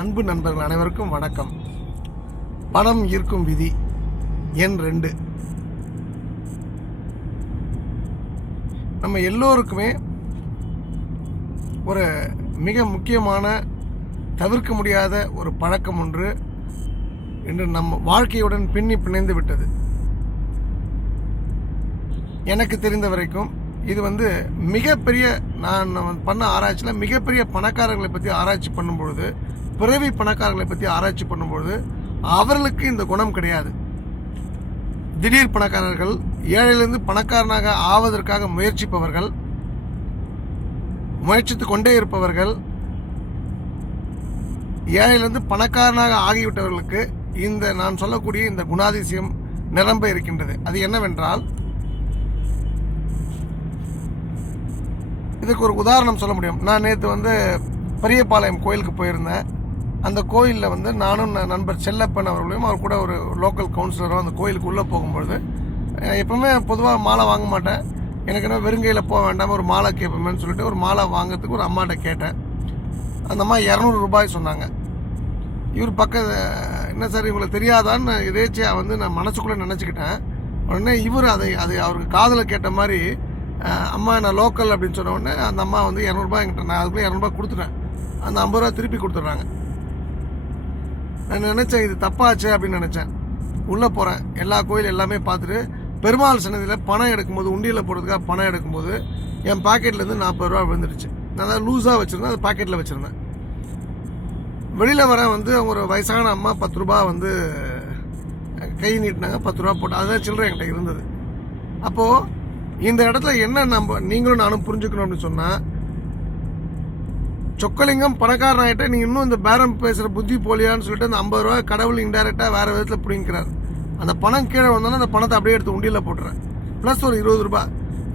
அன்பு நண்பர்கள் அனைவருக்கும் வணக்கம். பணம் ஈர்க்கும் விதி எண் ரெண்டு. நம்ம எல்லோருக்குமே ஒரு மிக முக்கியமான தவிர்க்க முடியாத ஒரு பழக்கம் ஒன்று என்று நம் வாழ்க்கையுடன் பின்னி பிணைந்து விட்டது. எனக்கு தெரிந்த வரைக்கும் இது வந்து மிகப்பெரிய நான் பண்ண ஆராய்ச்சியில் மிகப்பெரிய பணக்காரர்களை பற்றி ஆராய்ச்சி பண்ணும்பொழுது பிறவி பணக்காரர்களை பற்றி ஆராய்ச்சி பண்ணும்பொழுது அவர்களுக்கு இந்த குணம் கிடையாது. திடீர் பணக்காரர்கள் ஏழையிலிருந்து பணக்காரனாக ஆவதற்காக முயற்சிப்பவர்கள் முயற்சித்து கொண்டே இருப்பவர்கள் ஏழையிலிருந்து பணக்காரனாக ஆகிவிட்டவர்களுக்கு இந்த நான் சொல்லக்கூடிய இந்த குணாதிசயம் நிரம்ப இருக்கின்றது. அது என்னவென்றால் இதுக்கு ஒரு உதாரணம் சொல்ல முடியும். நான் நேற்று வந்து பெரியபாளையம் கோயிலுக்கு போயிருந்தேன். அந்த கோயிலில் வந்து நானும் நண்பர் செல்லப்பன் அவர்களையும் அவர் கூட ஒரு லோக்கல் கவுன்சிலரும் அந்த கோயிலுக்கு உள்ளே போகும்பொழுது எப்பவுமே பொதுவாக மாலை வாங்க மாட்டேன். எனக்கு என்ன வெறுங்கையில் போக வேண்டாம் ஒரு மாலை கேட்போமேன்னு சொல்லிட்டு ஒரு மாலை வாங்குறதுக்கு ஒரு அம்மாட்ட கேட்டேன். அந்த அம்மா இரநூறு ரூபாய் சொன்னாங்க. இவர் பக்க என்ன சார் இவங்களுக்கு தெரியாதான்னு எதேச்சியாக வந்து நான் மனசுக்குள்ளே நினச்சிக்கிட்டேன். உடனே இவர் அதை அது அவருக்கு காதில் கேட்ட மாதிரி அம்மா நான் லோக்கல் அப்படின்னு சொன்ன உடனே அந்த அம்மா வந்து இரநூறுபா என்கிட்ட நான் அதுக்குள்ளே இரநூறுபா கொடுத்துட்டேன். அந்த ஐம்பது ரூபா திருப்பி கொடுத்துட்றாங்க. நான் நினச்சேன் இது தப்பாச்சு அப்படின்னு நினச்சேன். உள்ளே போகிறேன் எல்லா கோயில் எல்லாமே பார்த்துட்டு பெருமாள் சன்னதியில் பணம் எடுக்கும்போது உண்டியில் போடுறதுக்காக பணம் எடுக்கும்போது என் பாக்கெட்லேருந்து நாற்பது ரூபா விழுந்துருச்சு நான் அதை லூஸாக வச்சுருந்தேன் அது பாக்கெட்டில் வச்சுருந்தேன். வெளியில் வர வந்து அவங்க ஒரு வயசான அம்மா பத்து ரூபா வந்து கை நீட்டினாங்க பத்து ரூபா போட்டு அதுதான் சில்லறை என்கிட்ட இருந்தது. அப்போது இந்த இடத்துல என்ன நம்ம நீங்களும் நானும் புரிஞ்சுக்கணும் அப்படின்னு சொன்னால் சொக்கலிங்கம் பணக்காரன் ஆகிட்ட நீ இன்னும் இந்த பேரம் பேசுகிற புத்தி போலியான்னு சொல்லிட்டு அந்த ஐம்பது ரூபா கடவுள் இன்டைரக்டாக வேறு விதத்தில் பிடிங்கிறார் அந்த பணம் கீழே வந்தோன்னா அந்த பணத்தை அப்படியே எடுத்து உண்டியில் போட்டுறேன். ப்ளஸ் ஒரு இருபது ரூபா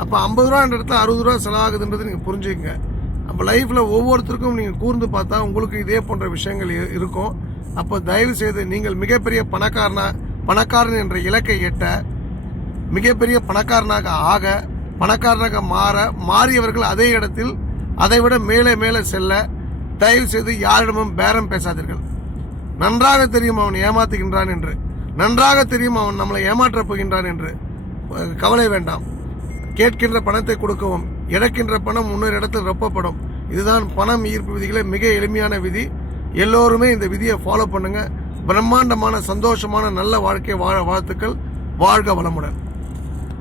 அப்போ ஐம்பது ரூபான்ற இடத்துல அறுபது ரூபா செலவாகுதுன்றது நீங்கள் புரிஞ்சுக்கங்க. அப்போ லைஃப்பில் ஒவ்வொருத்தருக்கும் நீங்கள் கூர்ந்து பார்த்தா உங்களுக்கு இதே போன்ற விஷயங்கள் இருக்கும். அப்போ தயவு செய்து நீங்கள் மிகப்பெரிய பணக்காரனா பணக்காரன் என்ற இலக்கை எட்ட மிகப்பெரிய பணக்காரனாக ஆக பணக்காரனாக மாற மாறியவர்கள் அதே இடத்தில் அதைவிட மேலே மேலே செல்ல தயவு செய்து யாரிடமும் பேரம் பேசாதீர்கள். நன்றாக தெரியும் அவன் ஏமாத்துகின்றான் என்று. நன்றாக தெரியும் அவன் நம்மளை ஏமாற்றப் போகின்றான் என்று. கவலை வேண்டாம். கேட்கின்ற பணத்தை கொடுக்கவும் இழக்கின்ற பணம் இன்னொரு இடத்தில் ரொப்பப்படும். இதுதான் பணம் ஈர்ப்பு விதிகளை மிக எளிமையான விதி. எல்லோருமே இந்த விதியை ஃபாலோ பண்ணுங்க. பிரம்மாண்டமான சந்தோஷமான நல்ல வாழ்க்கை வாழ வாழ்த்துக்கள். வாழ்க வளமுடன்.